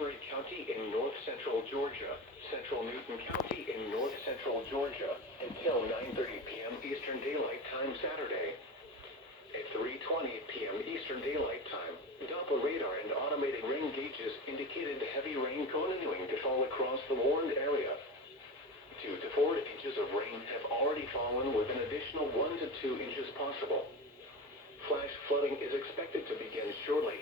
Montgomery County in north-central Georgia, central Newton County in north-central Georgia, until 9:30 p.m. Eastern Daylight Time Saturday. At 3:20 p.m. Eastern Daylight Time, Doppler radar and automated rain gauges indicated heavy rain continuing to fall across the warned area. 2 to 4 inches of rain have already fallen, with an additional 1 to 2 inches possible. Flash flooding is expected to begin shortly.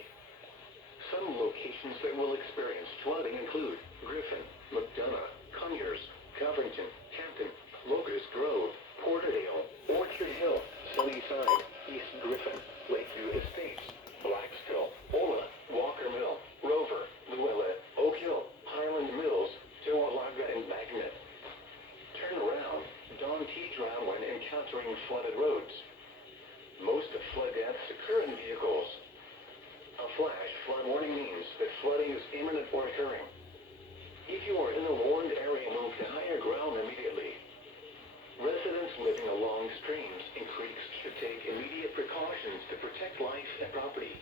Some locations that will experience flooding include Griffin, McDonough, Conyers, Covington, Hampton, Locust Grove, Porterdale, Orchard Hill, Sunnyside, East Griffin, Lakeview Estates, Blacksville, Ola, Walker Mill, Rover, Luella, Oak Hill, Highland Mills, Toalaga, and Magnet. Turn around. Don't teach around when encountering flooded roads. Most of flood deaths occur in vehicles. A flash flood warning means that flooding is imminent or occurring. If you are in a warned area, move to higher ground immediately. Residents living along streams and creeks should take immediate precautions to protect life and property.